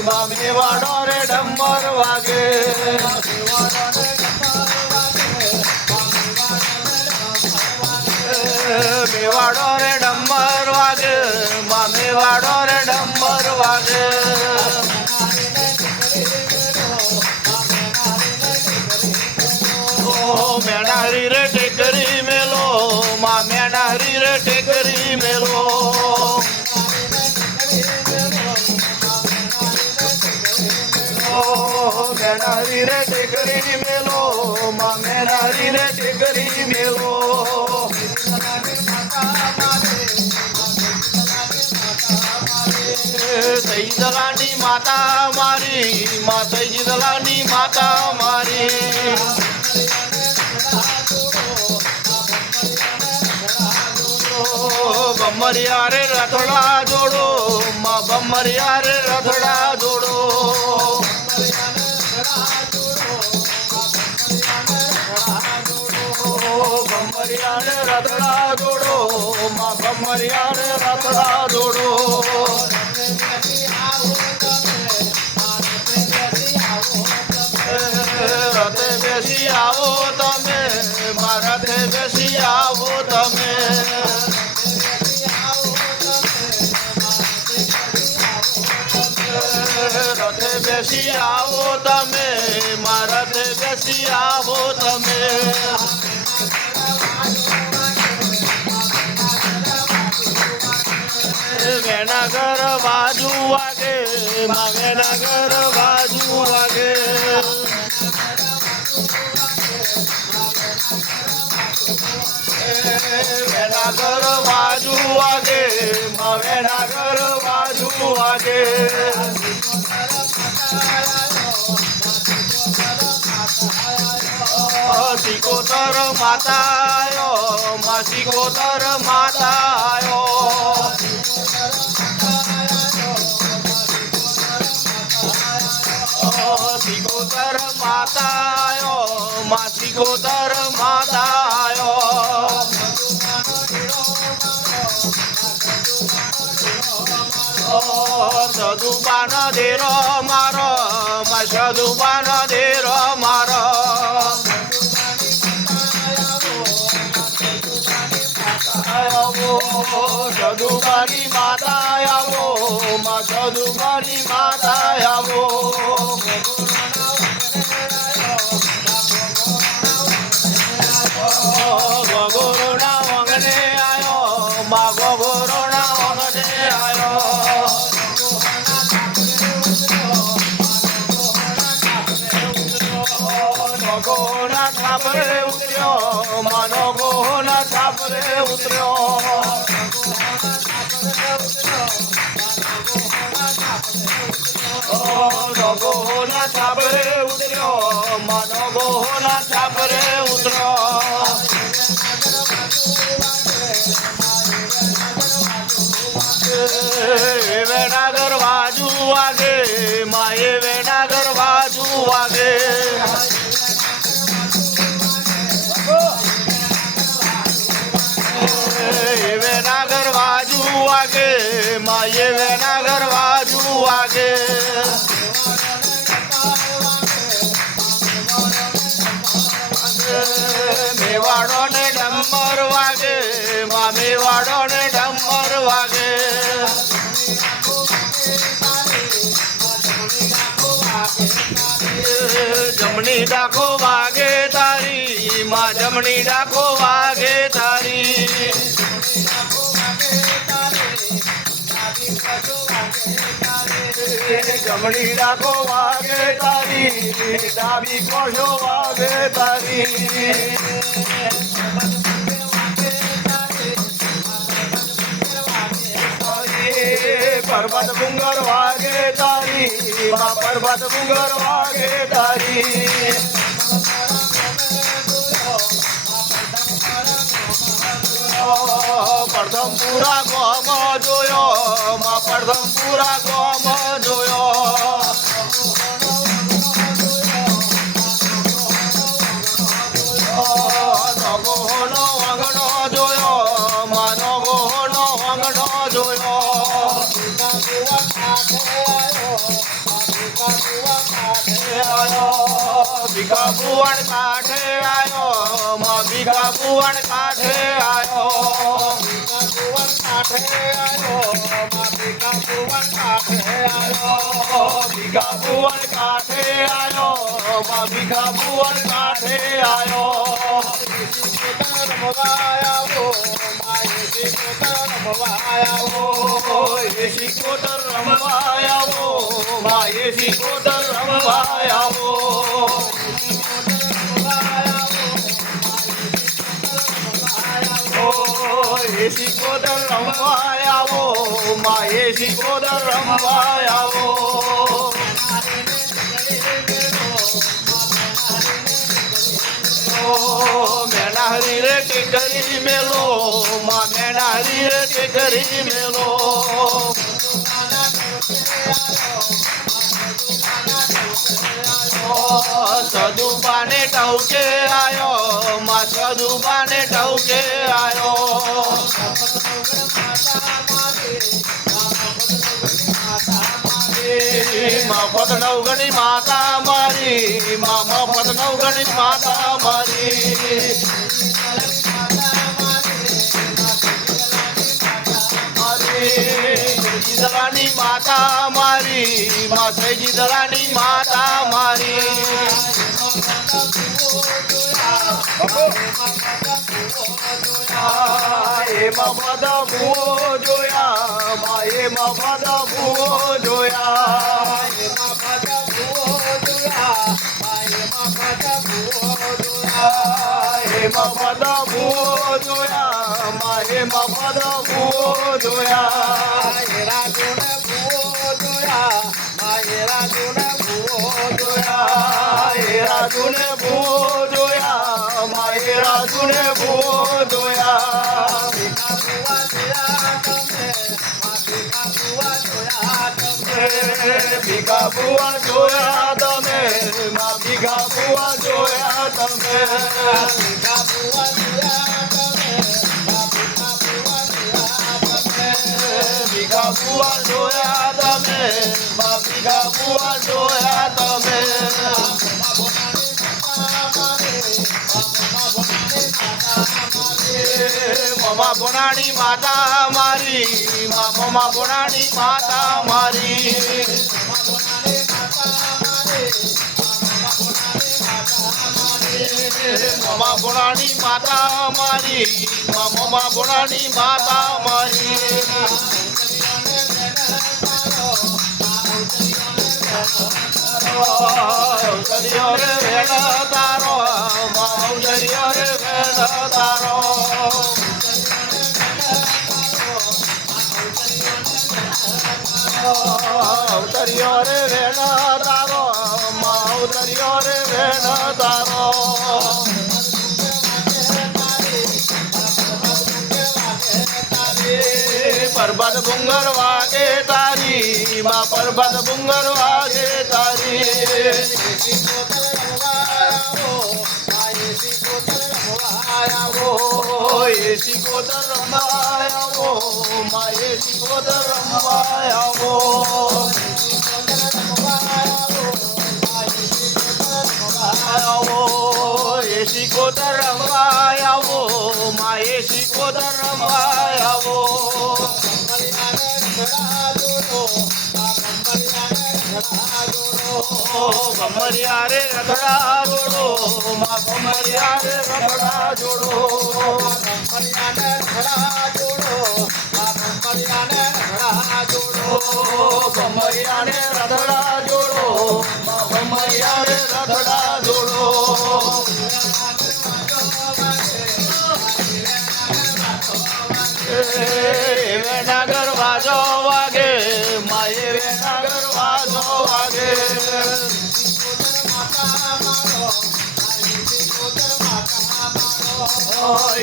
મેવાડો રે ડમર વાગે મેવાડો રે ડમર વાગે મેવાડો રે ડમર વાગે મેનારી રે ટેકરી મેલો માં મેનારી રે ટેકરી મેલો મેનારી રે ટેકરી મેલો માં મેનારી રે ટેકરી મેલો સૈદલાની માતા મારી માં સૈદલાની માતા મારી બમરિયા રે રથડા જોડો માં બમરિયા રે રથડા જોડો બમરિયા રે રથડા જોડો માં બમરિયા રે રથડા જોડો રથે બેસી આવો તમે મારા બેસી આવો તમે રથે બેસી આવો તમે મારા બેસી આવો તમે વેનાગર બાજુ વાગે વેનાગર બાજુ વાગે વેનાગર બાજુ વાગે વેનાગર બાજુ વાગે સિકોતર માતા આયો માં સિકોતર માતા આયો સિકોતર માતા આયો માં સિકોતર માતા આયો સદુબાન દેરો મારો માં સદુબાન દેરો મારો સદુબાની માતા આવો માં સદુબાની માતા આવો ગોગોરોના વંગને આયો માં ગોગોરોના વંગને આયો નગોના છાપરે ઉતર્યો માં નગોના છાપરે ઉતર્યો નગોના છાપરે ઉતર્યો માં નગોના છાપરે ઉતર્યો વેનાગર બાજુ વાગે માએ વેનાગર બાજુ વાગે વેનાગર બાજુ વાગે માએ વેનાગર બાજુ વાગે મેવાડો ને ડમર વાગે માં મેવાડો ને ડમર વાગે જમણી ડાકો વાગે તારી માં જમણી ડાકો વાગે તારી જમણી ડાકો વાગે તારી ડાબી કોશો વાગે તારી પર્વત ડુંગર વાગે તારી પર્વત ડુંગર વાગે તારી પડધમપુરા ગોમ જોયો માં પડધમપુરા ગોમ જોયો નગોનો વંગડો જોયો માં નગોનો વંગડો જોયો ભીખા ભુવન કાઠે આયો માં ભીખા ભુવન કાઠે આયો ભીખા ભુવન કાઠે આયો માં ભીખા ભુવન કાઠે આયો એસી કોટર રમવા આવો માં એસી કોટર રમવા આવો એસી કોદર રમવા આવો માં એસી કોદર રમવા આવો મેણા હરી રે ટેકરી મેલો માં મેણા હરી રે ટેકરી મેલો સદુબાને ટવકે આયો માં સદુબાને ટવકે આયો મફત નવગણી માતા મારી માં મફત નવગણી માતા મારી દલાની માતા મારી માં સૈજી દલાની માતા મારી એમાં બધા ભૂવો જોયા માં એમાં બધા ભૂવો જોયા એમાં બધા ભૂવો જોયા એમાં બધા ભૂવો જોયા માં એમાં બધા ભૂવો જોયા રાજુને ભૂવો જોયા માં રાજુને ભૂવો જોયા રાજુને ભૂવો જોયા માં રાજુને ભૂવો જોયા ભીખા ભુવન જોયા તમે માં ભીખા ભુવન જોયા તમે ભીખા ભુવન જોયા તમે ભીખા ભુવન જોયા તમે માં ભીખા ભુવન જોયા તમે મમા બોનાની માતા મારી મમા બોનાની માતા મારી મમા બોનાની માતા મારી મમા બોનાની માતા મારી ઉજરિયો રે વેણ તારો ઉજરિયો રે વેણ તારો ઉતરિયો રે વેણ તારો ઉતરિયો રે વેણ તારો પરબત ભુંગર વાગે તારી માં પરબત ભુંગર વાગે તારી એસી કોતર રમાયાવો માં એસી કોતર રમાયાવો એસી કોતર રમાયાવો માં એસી કોતર રમાયાવો કમરિયા રે રગડા જોડો માં કમરિયા રે રગડા જોડો કમરિયા ને રગડા જોડો માં કમરિયા રે રગડા જોડો વેનાગર વાજો વાગે માએ વેનાગર વાજો વાગે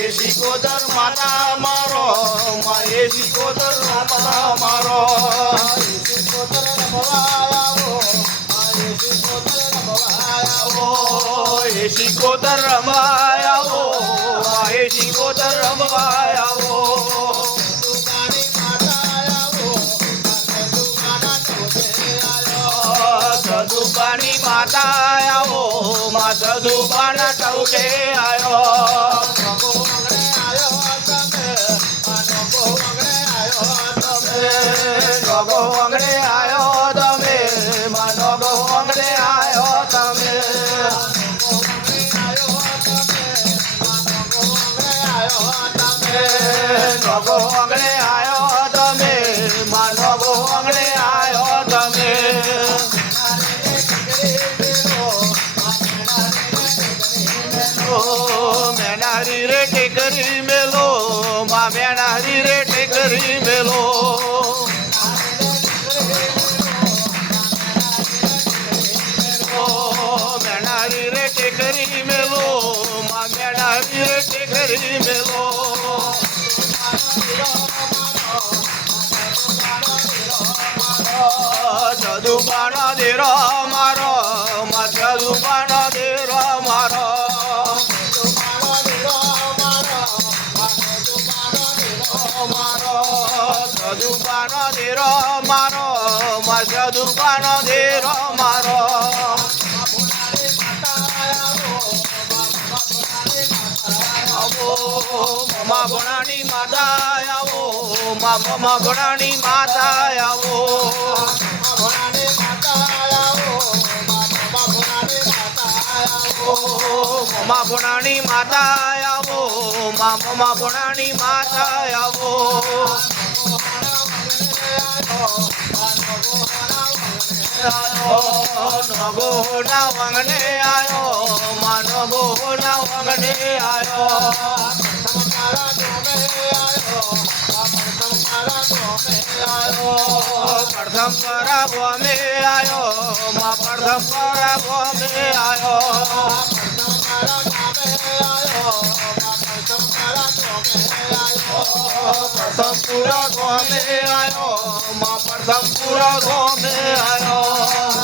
એસી કોદર માતા મારો માં એસી કોદર માતા મારો એસી કોદર રમાયાવો એસી કોદર રમાયાવો સદુબાની માતા આવો માં સદુબાના ટવકે આયો નગો વગડે આયો તમે નગો વગડે આયો તમે નગો વગડે આયો તમે માં નગો વગડે આયો તમે નગો વગડે આયો તમે માં નગો વગડે આયો તમે મેનારી રે ટેકરી મેલો માં મેનારી રે ટેકરી મેલો મેનારી રે ટેકરી મેલો માં મેનારી રે ટેકરી મેલો સદુબાનો દેરો મારો માં સદુબાનો દેરો મારો સદુબાનો દેરો મારો માં સદુબાનો દેરો મારો મમા ભણાની માતા આવો મમા ભણાની માતા આવો મમા ભણાની માતા આવો મમા ભણાની માતા આવો નગો ના વાંગને આયો માં નગો ના વાંગને આયો પ્રથમ પરા ગોમે આયો માં પ્રથમ પરા ગોમે આયો પ્રથમ પૂરા ગોમે આયો માં પ્રથમ પૂરા ગોમે આયો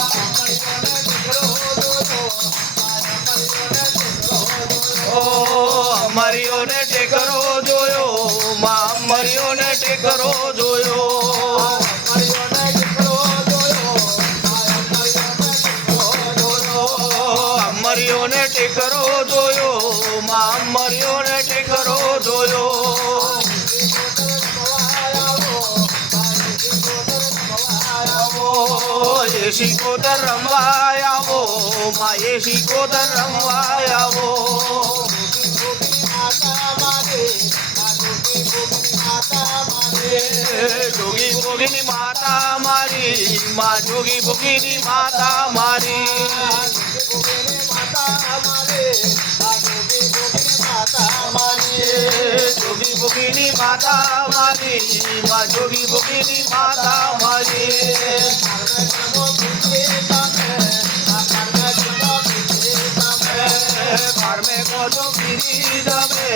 અમરીઓને ટેકરો જોયો માં અમરીઓને ટેકરો જોયો અમરીઓને ટેકરો જોયો માં અમરીઓને ટેકરો જોયો એસી કોતર રમવા આવો માં એસી કોતર રમવા આવો જોગી ભોગીની માતા મારી માં જોગી ભોગીની માતા મારી જોગી ભોગીની માતા મારી માં જોગી ભોગીની માતા મારી ઘર મેં ગોજો પીરી દમે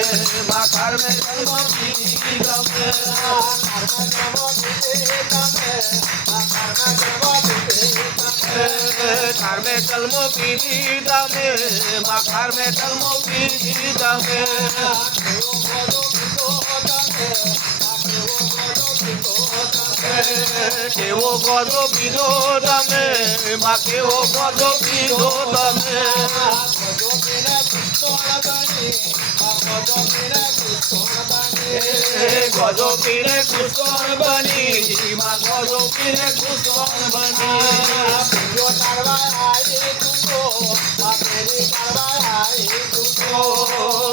માં ઘર મેં ગોજો પીરી દમે ઘર મેં કલમો પીરી દમે માં ઘર મેં કલમો પીરી દમે કેવો ગોજો પીધો તમે માં કેવો ગોજો પીધો તમે ગોજો પીને કુસ્તોર બની માં ગોજો પીને કુસ્તોર બની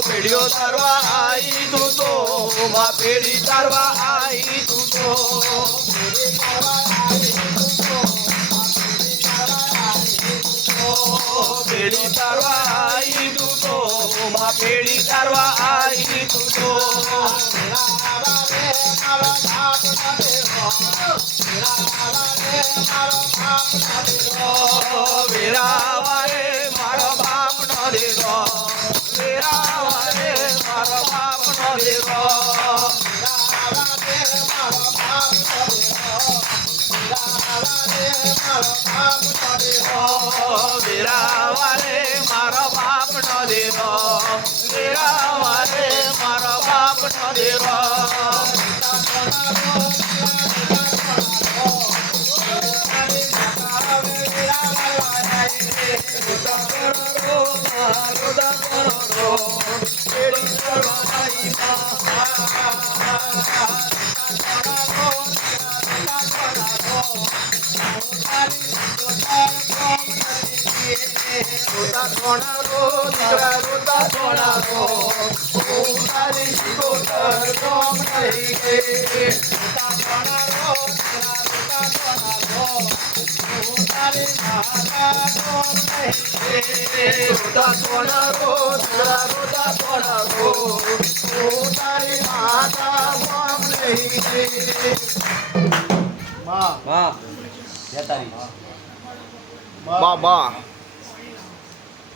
પેઢીઓ તારવા આવી તું તો માં પેઢી તારવા આવી તું તો પેઢી તારવા આવી તું તો માં પેઢી તારવા આવી તું તો વેરાવારે મારો બાપ નો દેરો વેરાવારે મારો બાપ નો દેરો વેરાવારે મારો બાપ નો દેરો વેરાવારે મારો બાપ નો દેરો રોદા કોણો કેડી કરવાઈ રોદા કોણા રો દીકરા રોદા કોણા રો તારી શિકોતર કોમ નહીં ગે રોદા કોણા રો દીકરા રોદા કોણા રો તારી માતા કોમ નહીં ગે રોદા કોણા રો દીકરા રોદા કોણા રો તારી માતા કોમ નહીં ગે વાહ જતારી બા